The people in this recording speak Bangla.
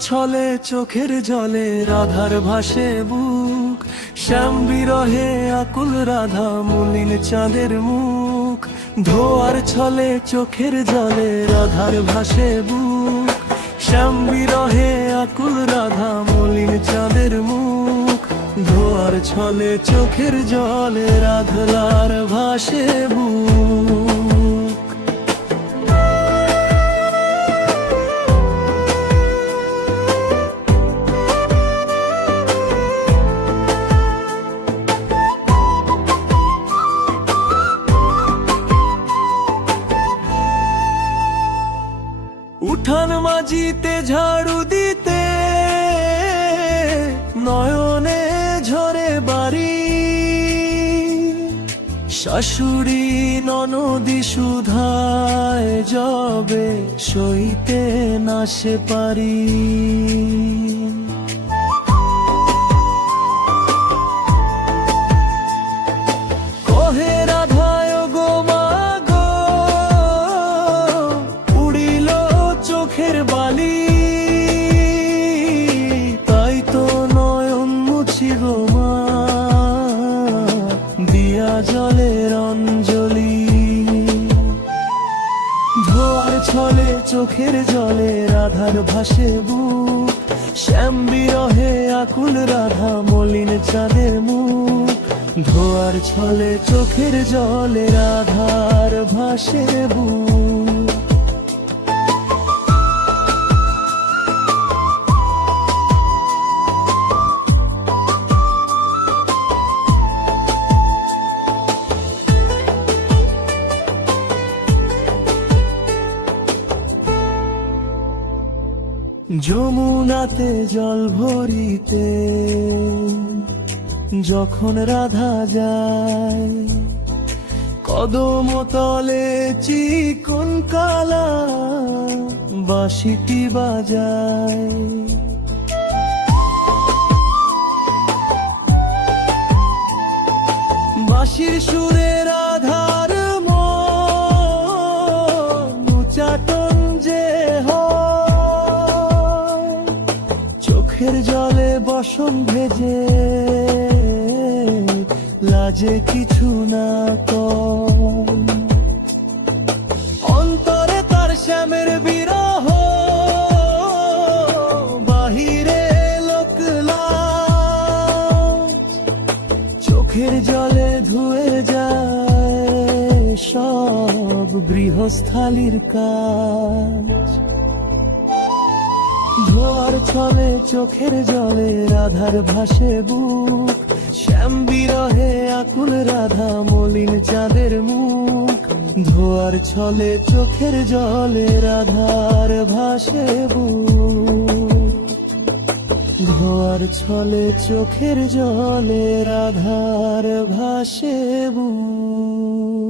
ছলে চোখের জলে রাধার ভাসে বুক, শ্যাম বিরহে আকুল রাধা মলিন চাঁদের মুখ। ধোয়ার ছলে চোখের জলে রাধার ভাসে বুক, শ্যাম বিরহে আকুল রাধা মলিন চাঁদের মুখ। ধোয়ার ছলে চোখের জলে রাধার ভাসে বুক। উঠান মাজিতে ঝাড়ু দিতে নয়নে ঝরে বাড়ি, শাশুড়ি ননদি সুধায় যাবে সইতে না সে পারি। চোখের বালি তাই তো নয়ন মুছি গো মা, দিয়া জলের অঞ্জলি। ধোয়ার ছলে চোখের জলে রাধার ভাসে বুক, শ্যাম বিরহে আকুল রাধা মলিন চাঁদের মুখ। ধোয়ার ছলে চোখের জলে রাধার ভাসে বুক। যমুনাতে জল ভরিতে যখন রাধা যায়, কদম তলে চিকন কালা বাঁশিটি বাজায়। বাঁশির সুরে রাধার মন উচাটন যে চোখের জলে বসন ভেজে লাজে কিছু না কম। অন্তরে তার শ্যামের বিরহ বাহিরে লোক লাজ, চোখের জলে ধুয়ে যায় সব গৃহস্থালির কাজ। ধোয়ার ছলে চোখের জলে রাধার ভাসে বুক, শ্যাম বিরহে আকুল রাধা মলিন চাঁদের মুখ। ধোয়ার ছলে চোখের জলে রাধার ভাসে বুক। ধোয়ার ছলে চোখের জলে রাধার ভাসে বুক।